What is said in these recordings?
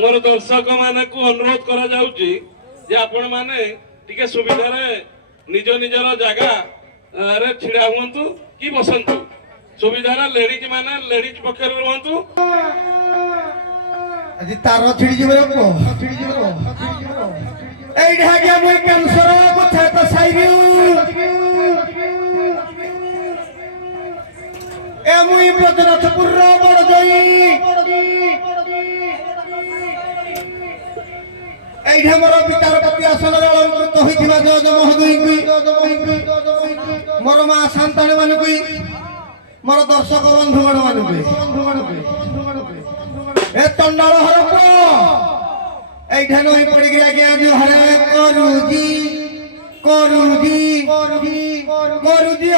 मोर दर्शक मान को अनुरोध करा जाउची जे आपण माने टिके सुविधा रे निज निजर जगह रे छिड़ा हुंतु कि बसंतु सुविधा रे लेडीज माने लेडीज पक्षर रहंतु আজি तार छिड़ी जिबे को छिड़ी जिबे एई ढागिया मोय कैंसर कथा तो साइरु ए मुई ब्रजनाथपुर बड़ जई एइठे मोर विचारपति आसन अलंकृत होइथिबा जज महोदय मोर मा शांताणी मान मोर दर्शक बंधुगण मान ए चंडाल हरप एइठे नई पड़ी गया गया जो हरे करूजी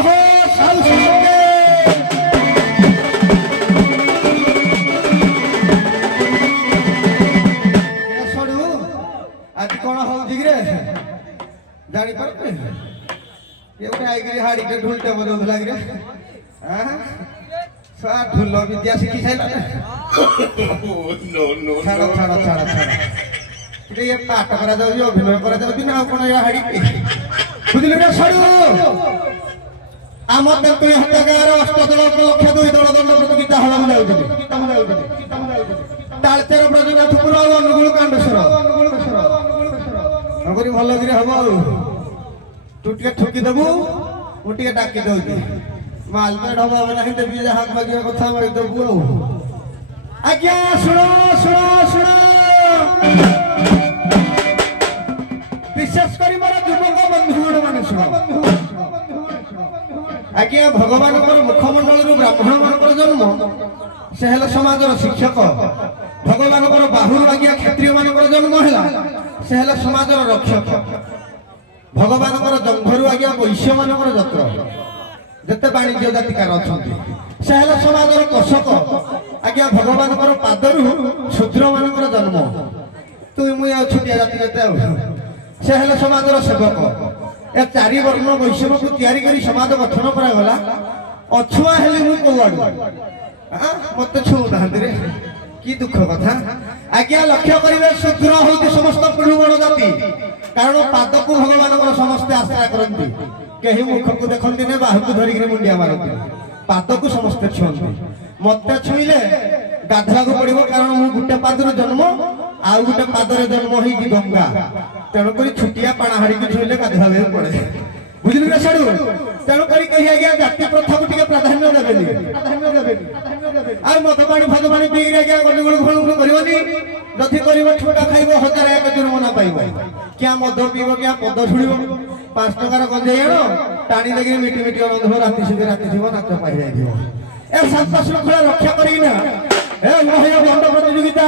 हो संस्कृत आज कौन हो जिगरे जानी पर ये उठे आई गई हाड़ी के ढुलते बदल लग रे हां सा ढुलो विद्या सीखी छैला नो छाड़ा ये पाठ करा जाऊ अभिनय करा जाऊ बिना कोन या हाड़ी बुझिले रे छड़ू आम तंत्र हत्यागार अष्टदल लक्ष 2 दल दंड प्रतियोगिता हला जाऊ तालचेर ब्रजनाथपुर अनुगुल कांडेश्वर नगरी भल गिरे हम तू टे ठुकी देबू मुझे डाकी दे माल पेड़ हम ना देवी जहाँ मागे कथा देबू आज्ञा शुण विशेष कर मोर युवक बंधुगण मान शुण आज्ञा भगवान मुखमंडल ब्राह्मण मान जन्म से हेले समाज शिक्षक भगवान बाहु आज्ञा क्षत्रिय मान जन्म है से हेले समाज रक्षक भगवान जंघरू आज्ञा वैश्य मान जत्र जिते वाणिज्य जातिकार अच्छा से हेले समाज पोषक आज्ञा भगवान पादरू क्षुद्र मान जन्म तु मुझे छुटिया जाति जेते से हेले समाज सेवक ए चारि वर्ण वैषम को तैयारी करी समाज गठन करागला अछुआ हेले मु कोवाडू मत छू ना रे कि दुख कथा आज्ञा लक्ष्य करेंगे शूद्र होती समस्त पुरुष जाति कारण पाद को भगवान समस्ते आश्रय करती कहीं मुख को देखती ना बाहु को धरिक मुंडिया मारती पाद को समस्ते छुअंती मत छुईले गाधवा को पड़ो कारण मु गोटे पादर जन्म आउ गोटे पादर जन्म हो गंगा तेणुक छुटिया पाणाहाड़ी को छुईले गाधवा पड़े बुझल साड़ू तेणुक कही आज्ञा जाति प्रथा को प्राधान्य देवे आ मद पानी फद पानी पी आज्ञा गंडगोल घोल करनी जदि कर छुटा खाइब 1001 जुर्माना पाइब क्या मद पीब क्या पद छुड़ 5 टकार गंजेई आण टाणी लगे मिटी मिटी बंधु राति सुधे राति थी नाच पाई जाए ए शांत श्रृंखला रक्षा करना ए महीना दंड प्रतियोगिता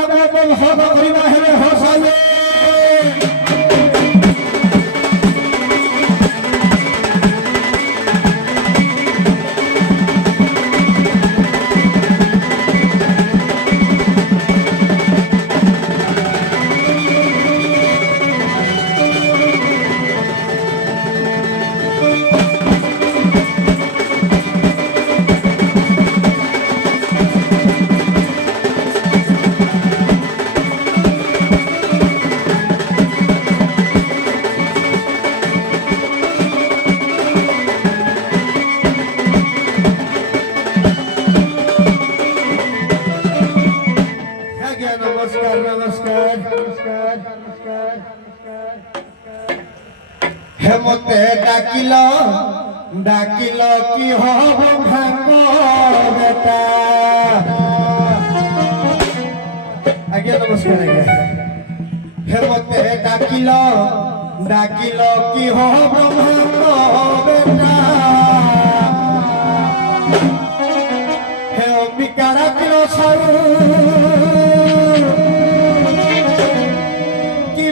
हेमते डाकिल डाकिल कि हब भांग बेटा आज्ञा नमस्कार आज्ञा हेमते डाकिल डाकिल कि हब भांग बेटा हे अंबिका डाकिल सारू कि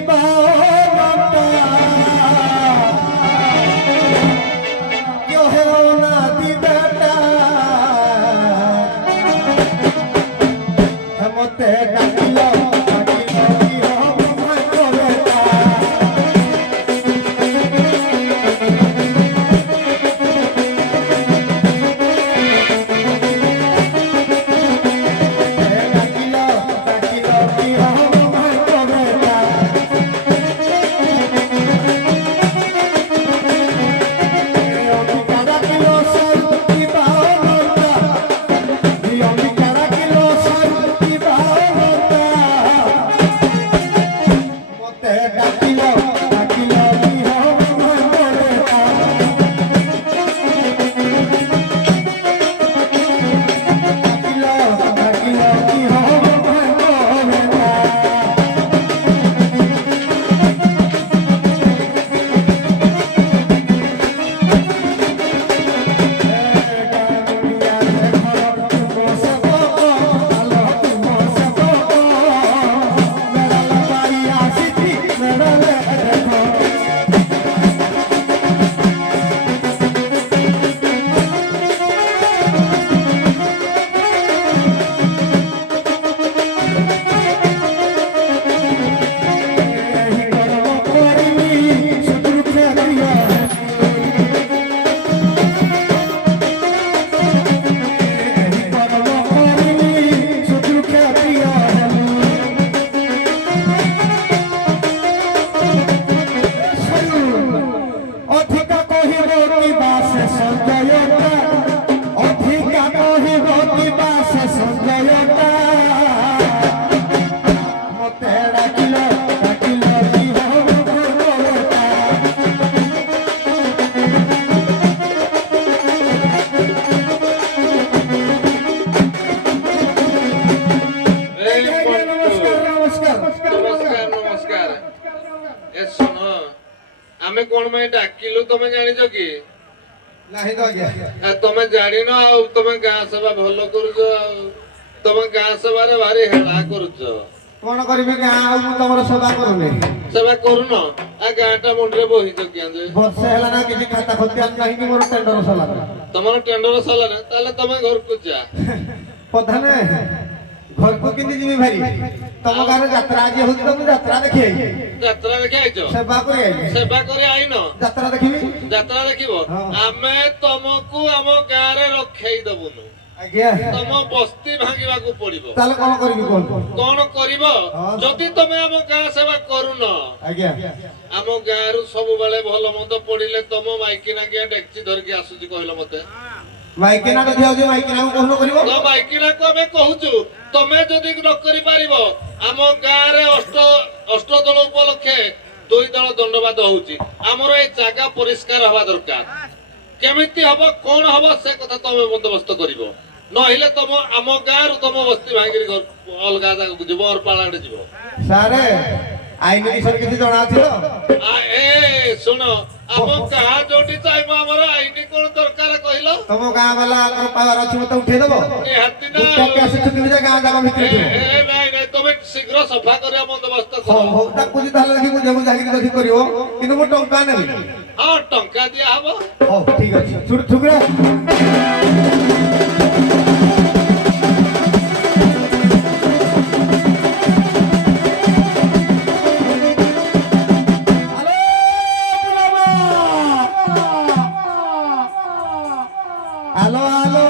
ଏ ଶୁଣ ଆମେ କଣ ପାଇଁ ଡାକିଲୁ ତମେ ଜାଣିଛ କି? ନାହିଁ ତ ଆଜ୍ଞା। ତମେ ଜାଣିନ ଆଉ ତମେ ଗାଁ ସେବା ଭଲ କରୁଛ ଆଉ ତମେ ଗାଁ ସେବାରେ ଭାରି ହେଳା କରୁଛ। କଣ କରିବି ଗାଁ ଆଉ ମୁଁ ତମର ସେବା କରୁନି। ସେବା କରୁନ ଗାଁ ଟା ମୁଣ୍ଡରେ ବହିଛ କିଆ ଯେ? ବର୍ଷେ ହେଲା ନା କିଛି ଖାତା ଖତିଆନ ନାହିଁ କି ମୋର ଟେଣ୍ଡର ସରିଲା। ତମର ଟେଣ୍ଡର ସରିଲା ତାହେଲେ ତମେ ଘରକୁ ଯା। ପ୍ରଧାନେ ଘରକୁ କେମିତି ଯିବି ଭାରି? ତମ ଗାଁରେ ଯାତ୍ରା ଆଜି ହଉଛି ତ ମୁଁ ଯାତ୍ରା ଦେଖି ଆଇଛି। ଯାତ୍ରା ଦେଖି ଆଇଛ? ସେବା କରି ଆଇଛି। ସେବା କରି ଆଇନ? ଯାତ୍ରା ଦେଖିବି। ଯାତ୍ରା ଦେଖିବ? ଆମେ ତମକୁ ଆମ ଗାଁରେ ରଖେଇ ଦବୁନୁ। ଆଜ୍ଞା। ତମ ବସ୍ତି ଭାଙ୍ଗିବାକୁ ପଡିବ। ତାହେଲେ କଣ କରିବି କୁହନ୍ତୁ? କଣ କରିବ? ଯଦି ତମେ ଆମ ଗାଁ ସେବା କରୁନ, ଆଜ୍ଞା, ଆମ ଗାଁରୁ ସବୁବେଳେ ଭଲ ମନ୍ଦ ପଡିଲେ ତମ ମାଇକିନା କିଏ ଡେକ୍ଚି ଧରିକି ଆସୁଛି କହିଲ ମତେ? ମାଇକିନା ଯଦି ଆଉଛି ମାଇକିନାକୁ କହୁନ କରିବ। ତ ମାଇକିନାକୁ ଆମେ କହୁଛୁ ତମେ ଯଦି ନ କରିପାରିବ ଆମ ଗାଁରେ ଅଷ୍ଟଦଳ ଉପଲକ୍ଷେ 2 ଦଳ ଦଣ୍ଡବାଦ ହଉଛି। ଆମର ଏଇ ଜାଗା ପରିଷ୍କାର ହବା ଦରକାର। କେମିତି ହବ କଣ ହବ ସେ କଥା ତମେ ବନ୍ଦୋବସ୍ତ କରିବ। ନହେଲେ ତମ ଆମ ଗାଁରୁ ତମ ବସ୍ତି ଭାଙ୍ଗିକି ଅଲଗା ଜାଗାକୁ ଯିବ ଅରପାଳ ଆଡେ ଯିବ। ସାରେ ଆଇନ ବିଷୟରେ କିଛି ଜଣା ଅଛି ତ? ଏ ଶୁଣ ଆମ ଗାଁ ଯୋଉଠି ଚାହିଁବ ଆମର ଆଇନ କଣ ଦରକାର କହିଲ? ତମ ଗାଁ ବାଲା ପାୱାର ଅଛି ମତେ ଉଠେଇଦବ। ନିହାତି ନା। ଗାଁ ଯାକ ଭିତରେ ନାଇଁ ନାଇଁ ତମେ ଶୀଘ୍ର ସଫା କରିବା ବନ୍ଦୋବସ୍ତ କର। ହଉ ଡାକୁଛି ତାହେଲେ ଦେଖି ବୁଝାବୁଝି ଚାକିରି ଦେଖି କରିବ କିନ୍ତୁ ମୁଁ ଟଙ୍କା ନେବି। ହଁ ଟଙ୍କା ଦିଆହବ। ହଉ ଠିକ ଅଛି। ଠୁକୁରା ହ୍ୟାଲୋ ହ୍ୟାଲୋ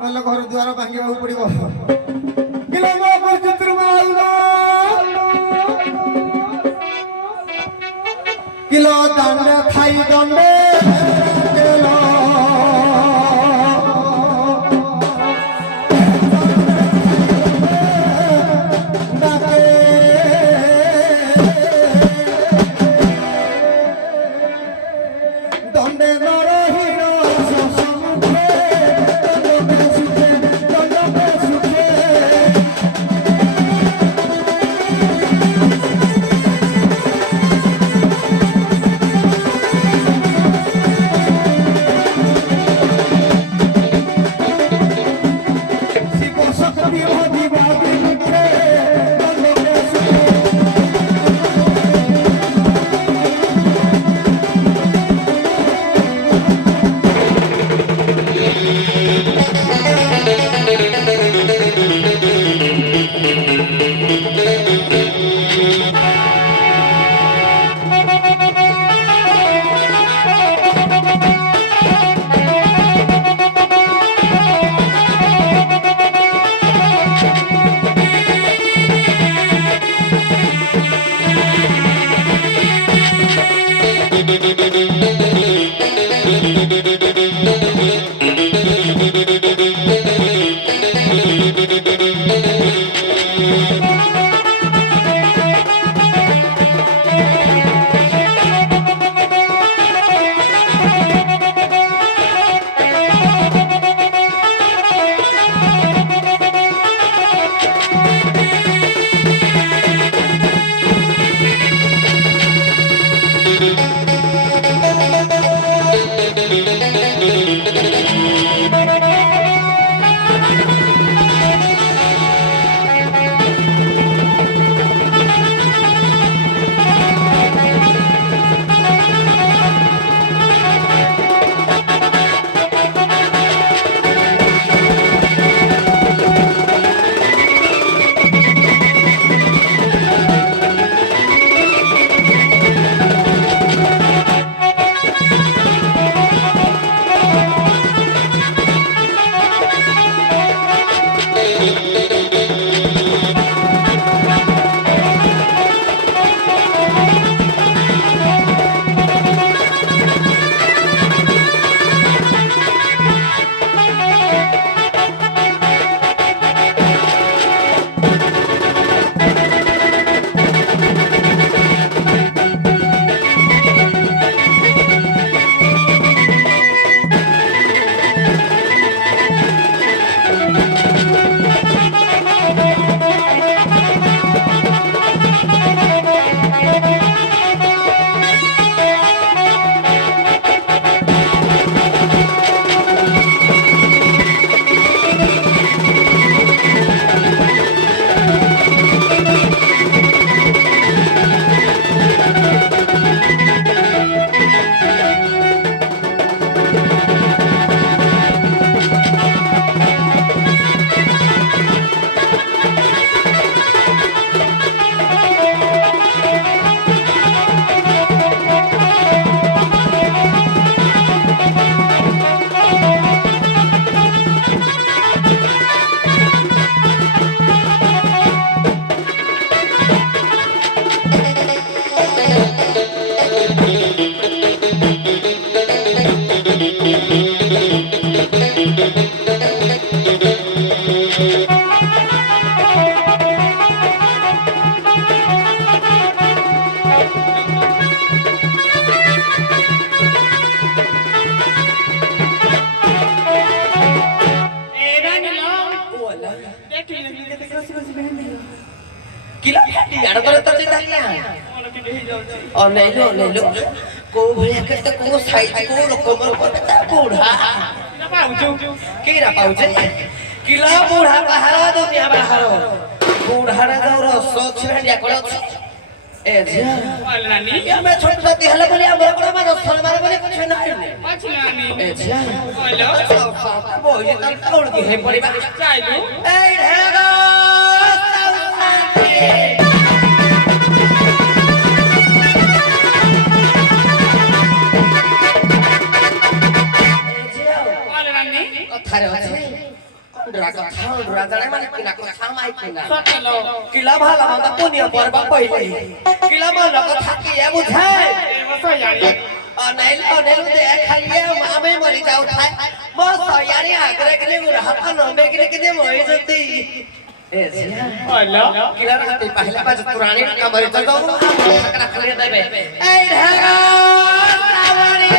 ନହେଲେ ଘର ଦ୍ୱାର ଭାଙ୍ଗିବାକୁ ପଡିବ। କିଲୋ ଦଣ୍ଡେ ଥାଇ ଦଣ୍ଡେ দণ্ডে নরহীন সুখে দণ্ডে সুখে দণ্ডে সুখে শিব শক্তি ভজিবা বিমুখে দণ্ডে সুখে किला यार करे तो चिंता किया ले लो को भैया के को साइज को रकम को बूढ़ा कीरा पाउजे किला बूढ़ा बाहर दुनिया बाहर बूढ़ा रे जो रस छिंडिया कोला ए जिया नानी मैं छोट छोटी हला बोली हमरा कोला में रस मारे बोली कुछ नहीं नानी ए जिया बोलो बोई त कौन की हे पड़ीबा चाइलू ए ढेगा किला भाला माता पुण्य परबा पहिले किला माला कथा के बुझाय अनेल दे खालिए मामे मरी जाऊ थाय मस यानी आगरे के लिए रहत न बेगरे के लिए मोई जती ए जिया हेलो किला रहते पहले बाज पुरानी का मरी जाऊ सकरा खले देबे ए ढगा सावरी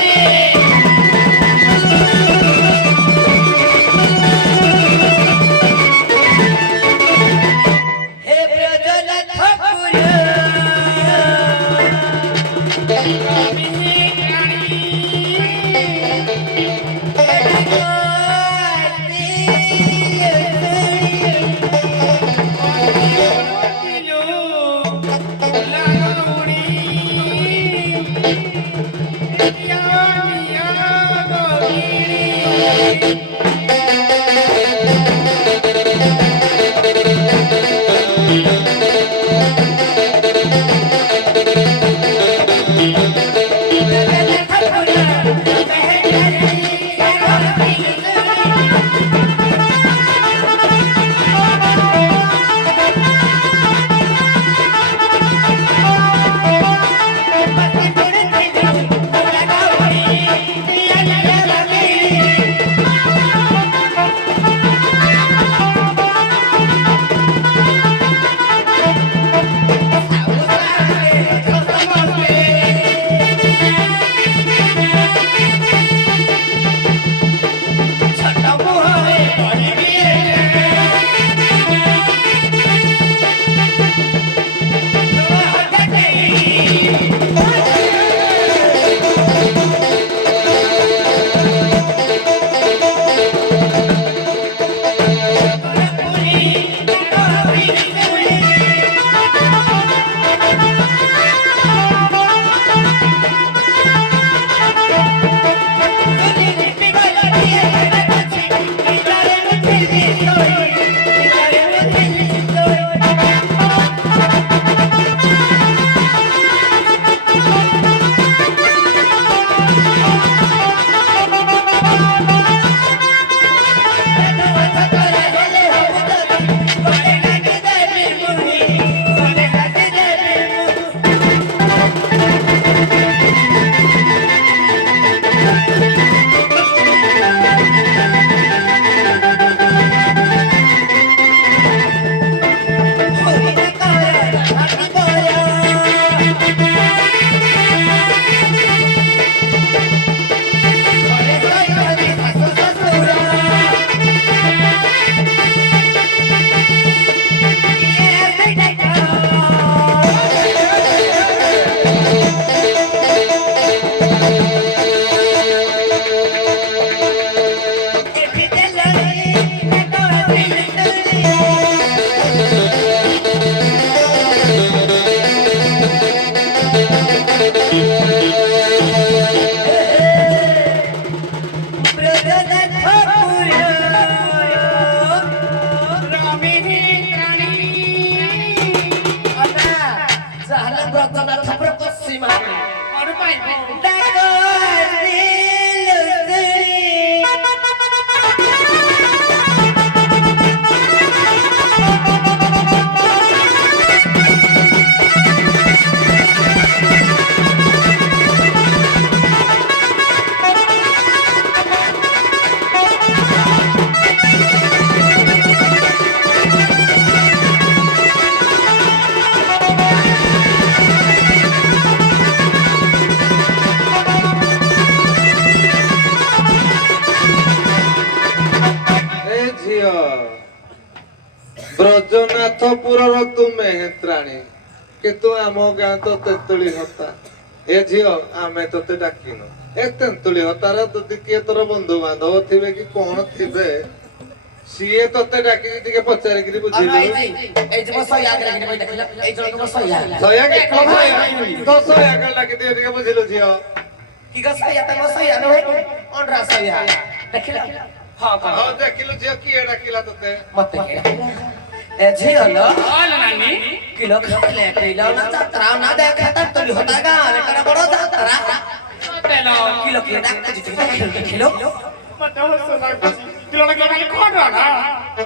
ବ୍ରଜନାଥପୁରର ତୁମେ ହେତ୍ରାଣୀ କିନ୍ତୁ ଆମ ଗାଁ ତ ତେନ୍ତୁଳି ହତା। ଏ ଝିଅ ଆମେ ତତେ ଡାକିନୁ। ଏ ତେନ୍ତୁଳି ହତାର ଯଦି କିଏ ତୋର ବନ୍ଧୁବାନ୍ଧବ ଥିବେ କି କଣ ଥିବେ ସିଏ ତତେ ଡାକିକି ଟିକେ ପଚାରିକିରି ବୁଝିଲୁ। ଡାକି ଦିଅ ଟିକେ ବୁଝିଲୁ ଝିଅ। ହଉ ଦେଖିଲୁ ଝିଅ କିଏ ଡାକିଲା ତତେ? किलो खाले किलो ना जात्रा ना देखा तब तो होता गाने का बड़ा जात्रा किलो किलो किलो मत हो सुना किलो लगे वाली खोट रहा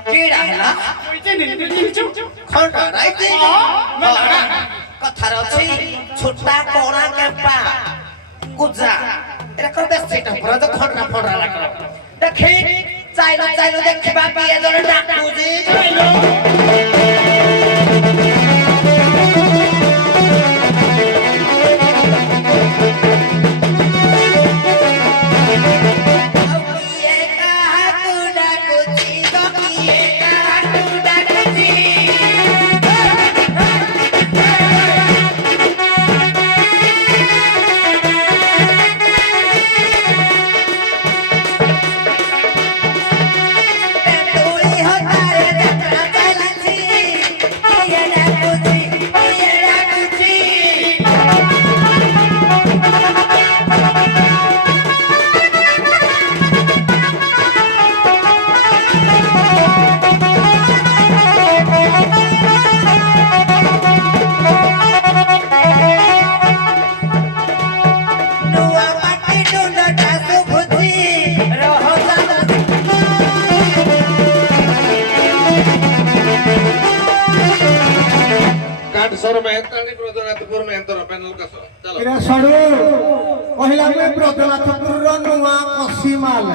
कीड़ा है ना इसे नहीं खोट रहा है कथा रही छोटा कोना के पा गुजा एरा कर बेस्ट सेट पर तो खोट ना फोड़ रहा देखी चाइलो चाइलो देखी बापी ये दोनों डाकू जी चाइलो ब्रजनाथपुर में तोर पैनल का चलो ଏରା ସଡୁ କହିଲା ବେଳେ ବ୍ରଜନାଥପୁରର ନୂଆ କଷି ମାଲ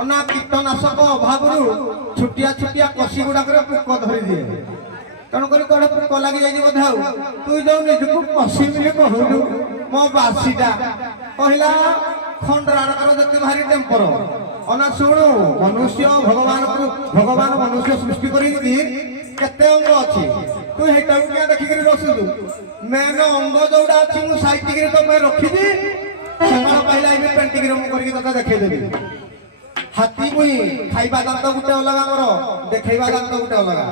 ଅନା କୀଟନାଶକ ଅଭାବରୁ ଛୁଟିଆ ଛୁଟିଆ କଷି ଗୁଡାକରେ ପୋକ ଧରିଦିଏ। ତେଣୁକରି କଣ ପୋକ ଲାଗି ଯାଇଛି ବୋଧେ ଆଉ ତୁ ଯୋଉ ନିଜକୁ କଷି ମିଳି କହୁଛୁ ମୋ ବାସିଟା କହିଲା ଖଣ୍ଡରାର ଯେତେ ଭାରି ଟେମ୍ପର ଅନା ଶୁଣୁ ଭଗବାନ ମନୁଷ୍ୟ ସୃଷ୍ଟି କରିକି କେତେ ଅଙ୍ଗ ଅଛି ତୁ ହେଇଟାକୁ କିଏ ଦେଖିକିରି ରସୁଛୁ ମେନ ଅଙ୍ଗ ଯୋଉଟା ଅଛି ମୁଁ ସାଇତିକିରି ତ ମୁଁ ରଖିବି ସକାଳ ପାଇଲା ଏବେ ପେଣ୍ଟିକିରି ମୁଁ କରିକି ତତେ ଦେଖେଇଦେବି। ହାତୀ ମୁଇଁ ଖାଇବା ଦାନ୍ତ ଗୋଟେ ଅଲଗା ଆମର ଦେଖେଇବା ଦାନ୍ତ ଗୋଟେ ଅଲଗା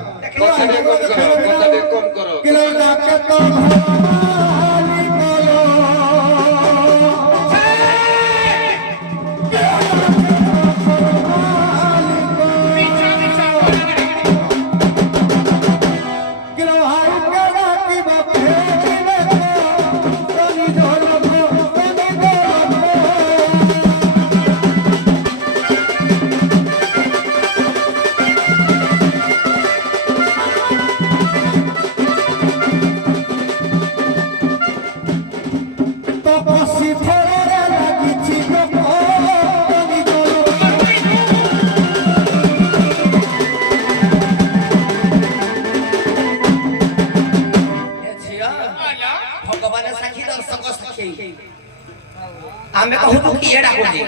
आमे कहू कि एडा हो जे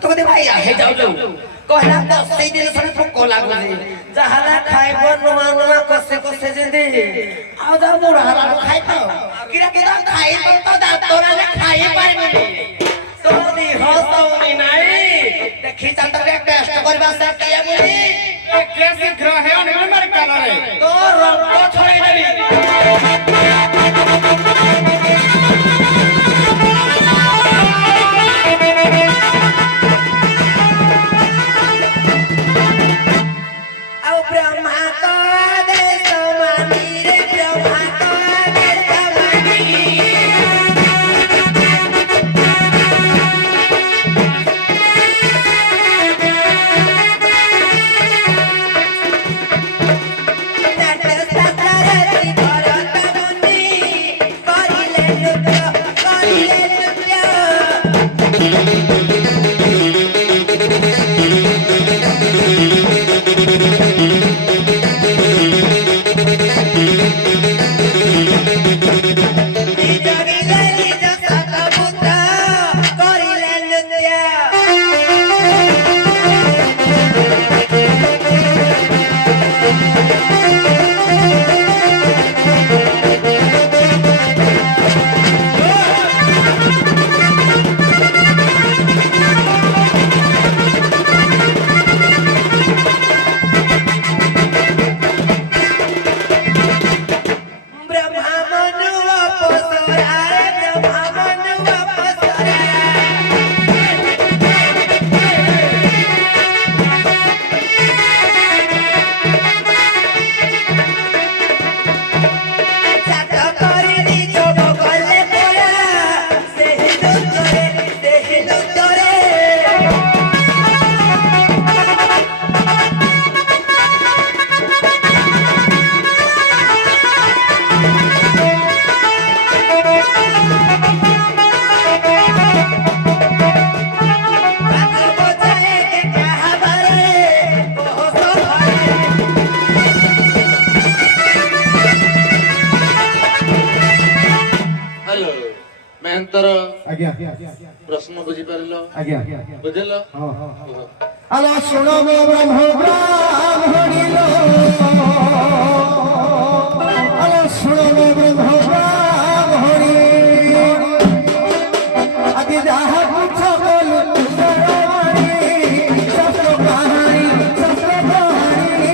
तो कहते भाई हे जाओ जाओ कहला तो सेई दिन सने भूख लागु जे जहाला खाइबो नुआ नुआ कसे कसे जेंदे आ जा मोरा हला खाइ तो किरा किरा खाइ तो दातोरा ले खाइ पाइबो तो दी हसौनी नाही देखि चल तो टेस्ट करबा से किया बोली कैसे ग्रह है और मर काला रे तो रंग छोड़े देबी ଆଜ୍ଞା ପ୍ରଶ୍ନ ବୁଝିପାରିଲ ଆଜ୍ଞା ବୁଝିଲ ହଁ ଆଲୋ ଶୁଣ ମୋ ବ୍ରହ୍ମ ବ୍ରାହ୍ମଣୀଲ ଆଲୋ ଶୁଣ ମୋ ବ୍ରହ୍ମ ବ୍ରାହ୍ମଣୀ ଆଜି ଯାହା ପୁଛ ବୋଲୁ ଶରଣାଣି ଶାସ୍ତ୍ର କାହାଣୀ ଶାସ୍ତ୍ର କାହାଣୀ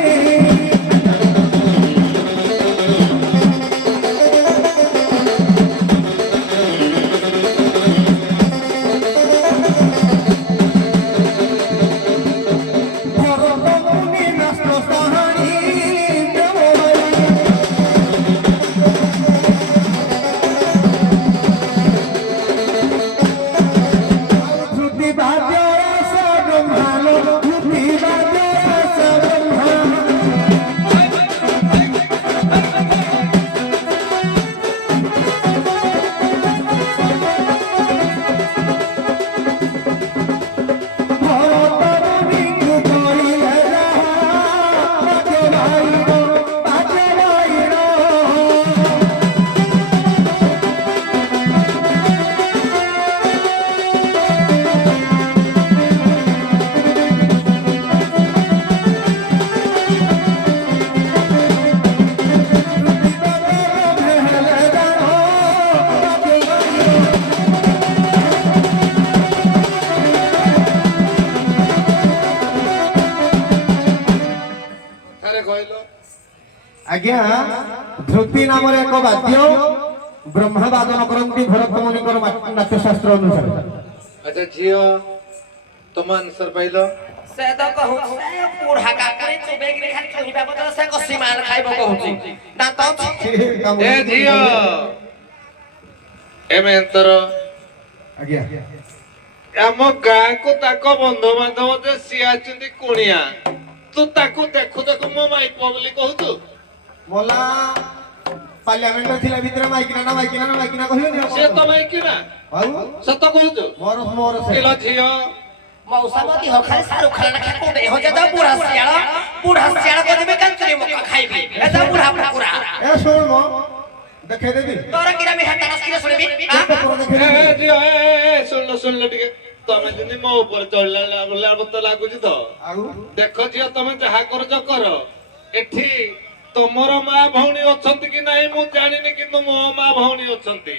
ଥରେ କହିଲ ଆଜ୍ଞା ଧୃତି ନାମରେ ଏକ ବାଦ୍ୟ ବ୍ରହ୍ମା ବାଦନ କରନ୍ତି ଭରତ ମୁନିଙ୍କର ନାଟ୍ୟଶାସ୍ତ୍ର ଅନୁସାରେ ଆଚ୍ଛା ଝିଅ ତମ ଆନ୍ସର ପାଇଲ ସେ ତ କହୁଛି ସେ ବୁଢା କାକୁଡି ଚୁବେଇକିରି ଖାଲି କହିବା ବଦଳ ସେ କଷି ମାର ଖାଇବ କହୁଛି ଦାନ୍ତ ଅଛି ଏ ଝିଅ ଏମେନ୍ତର ଆଜ୍ଞା ଆମ ଗାଁକୁ ତାଙ୍କ ବନ୍ଧୁବାନ୍ଧବ ଯେ ସିଏ ଆସିଛନ୍ତି କୁଣିଆ ତୁ ତାକୁ ଦେଖୁ ଦେଖୁ ମୋ ମାଇପ ବୋଲି କହୁଛୁ ମଲା ପାର୍ଲିଆମେଣ୍ଟ ଥିଲା ଭିତରେ ମାଇକିନା କହିବେନି ସେ ତ ମାଇକିନା ଆଉ ସତ କହୁଛୁ ମୋର ସେ କିଲ ଝିଅ ମଉସା ମୋ ଦେହ ଖାଲି ଶାହରୁଖ ଖାନ ନାଖା କୁଣ୍ଡେଇ ହଜା ଯାଉ ବୁଢା ଶିଆଳ କରିବେ କାଞ୍ଚୁରି ମୁଖ ଖାଇବି ଏ ଯାଉ ବୁଢା ପୁରା ଏ ଶୁଣ ମୋ ଦେଖେଇ ଦେବି ତୋର କିରା ମିଠା ତାରସ କିରା ଶୁଣିବି ଝିଅ ଶୁଣିଲ ଟିକେ ତମେ ଯେମିତି ମୋ ଉପରେ ଚଢିଲା ମତେ ଲାଗୁଛି ତ ଆଉ ଦେଖ ଝିଅ ତମେ ଯାହା କରୁଛ କର ଏଠି ତମର ମା ଭଉଣୀ ଅଛନ୍ତି କି ନାହିଁ ମୁଁ ଜାଣିନି କିନ୍ତୁ ମୋ ମା ଭଉଣୀ ଅଛନ୍ତି